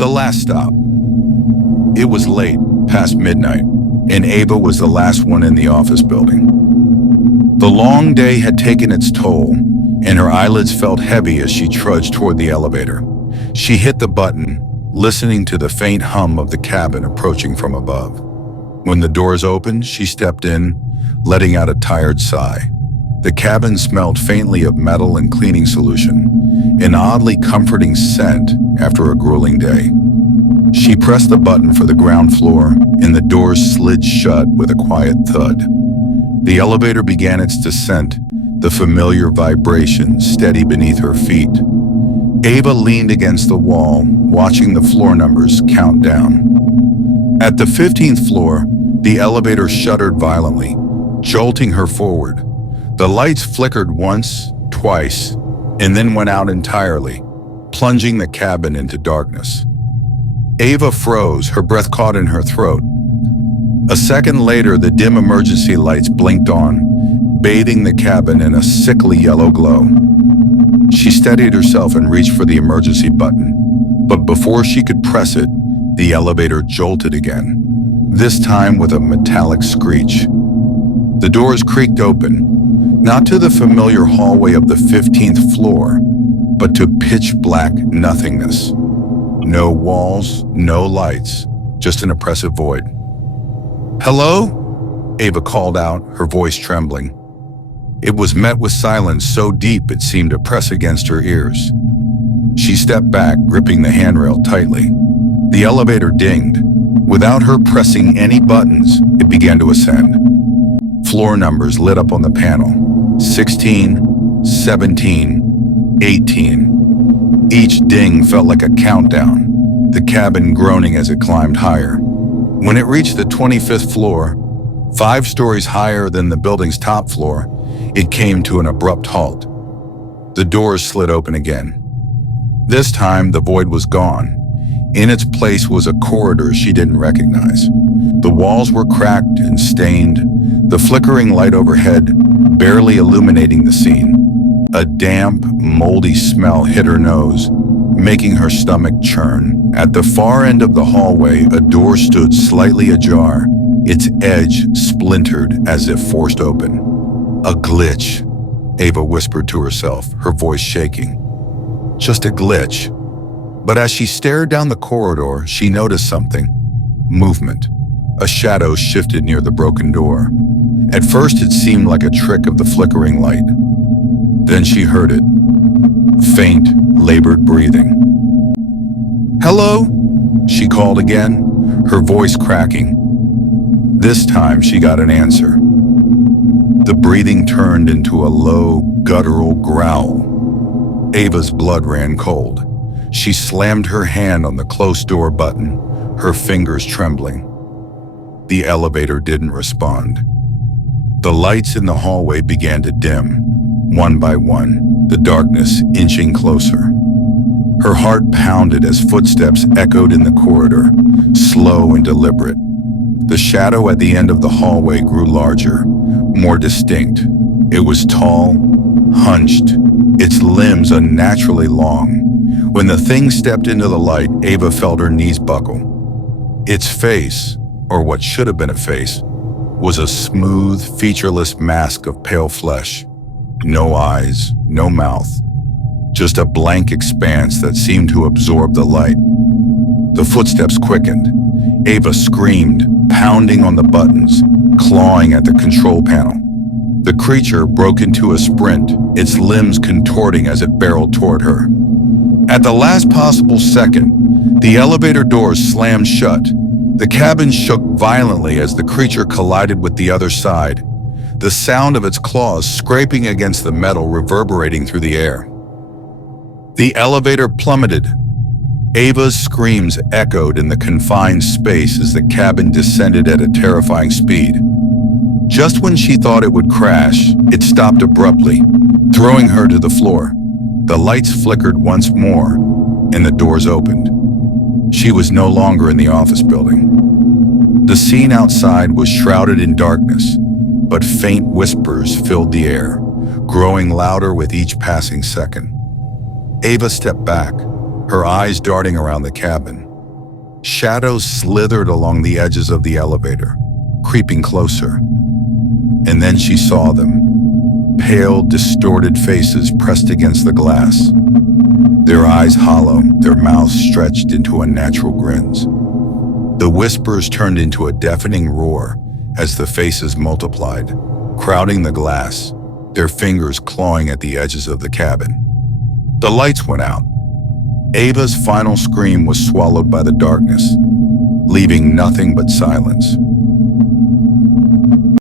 The last stop. It was late, past midnight, and Ava was the last one in the office building. The long day had taken its toll, and her eyelids felt heavy as she trudged toward the elevator. She hit the button, listening to the faint hum of the cabin approaching from above. When the doors opened, she stepped in, letting out a tired sigh. The cabin smelled faintly of metal and cleaning solution, an oddly comforting scent after a grueling day. She pressed the button for the ground floor, and the doors slid shut with a quiet thud. The elevator began its descent, the familiar vibration steady beneath her feet. Ava leaned against the wall, watching the floor numbers count down. At the 15th floor, the elevator shuddered violently, jolting her forward. The lights flickered once, twice, and then went out entirely, plunging the cabin into darkness. Ava froze, her breath caught in her throat. A second later, the dim emergency lights blinked on, bathing the cabin in a sickly yellow glow. She steadied herself and reached for the emergency button, but before she could press it, the elevator jolted again, this time with a metallic screech. The doors creaked open, not to the familiar hallway of the 15th floor, but to pitch black nothingness. No walls, no lights, just an oppressive void. "Hello?" Ava called out, her voice trembling. It was met with silence so deep it seemed to press against her ears. She stepped back, gripping the handrail tightly. The elevator dinged. Without her pressing any buttons, it began to ascend. Floor numbers lit up on the panel. 16, 17, 18. Each ding felt like a countdown, the cabin groaning as it climbed higher. When it reached the 25th floor, 5 stories higher than the building's top floor, it came to an abrupt halt. The doors slid open again. This time, the void was gone. In its place was a corridor she didn't recognize. The walls were cracked and stained, the flickering light overhead barely illuminating the scene. A damp, moldy smell hit her nose, making her stomach churn. At the far end of the hallway, a door stood slightly ajar, its edge splintered as if forced open. "A glitch," Ava whispered to herself, her voice shaking. Just a glitch. But as she stared down the corridor, she noticed something. Movement. A shadow shifted near the broken door. At first, it seemed like a trick of the flickering light. Then she heard it. Faint, labored breathing. "Hello?" she called again, her voice cracking. This time she got an answer. The breathing turned into a low, guttural growl. Ava's blood ran cold. She slammed her hand on the closed door button, her fingers trembling. The elevator didn't respond. The lights in the hallway began to dim, one by one, the darkness inching closer. Her heart pounded as footsteps echoed in the corridor, slow and deliberate. The shadow at the end of the hallway grew larger, more distinct. It was tall, hunched, its limbs unnaturally long. When the thing stepped into the light, Ava felt her knees buckle. Its face, or what should have been a face, was a smooth, featureless mask of pale flesh. No eyes, no mouth, just a blank expanse that seemed to absorb the light. The footsteps quickened. Ava screamed, pounding on the buttons, clawing at the control panel. The creature broke into a sprint, its limbs contorting as it barreled toward her. At the last possible second, the elevator doors slammed shut. The cabin shook violently as the creature collided with the other side, the sound of its claws scraping against the metal reverberating through the air. The elevator plummeted. Ava's screams echoed in the confined space as the cabin descended at a terrifying speed. Just when she thought it would crash, it stopped abruptly, throwing her to the floor. The lights flickered once more, and the doors opened. She was no longer in the office building. The scene outside was shrouded in darkness, but faint whispers filled the air, growing louder with each passing second. Ava stepped back, her eyes darting around the cabin. Shadows slithered along the edges of the elevator, creeping closer. And then she saw them. Pale, distorted faces pressed against the glass. Their eyes hollow, their mouths stretched into unnatural grins. The whispers turned into a deafening roar as the faces multiplied, crowding the glass, their fingers clawing at the edges of the cabin. The lights went out. Ava's final scream was swallowed by the darkness, leaving nothing but silence.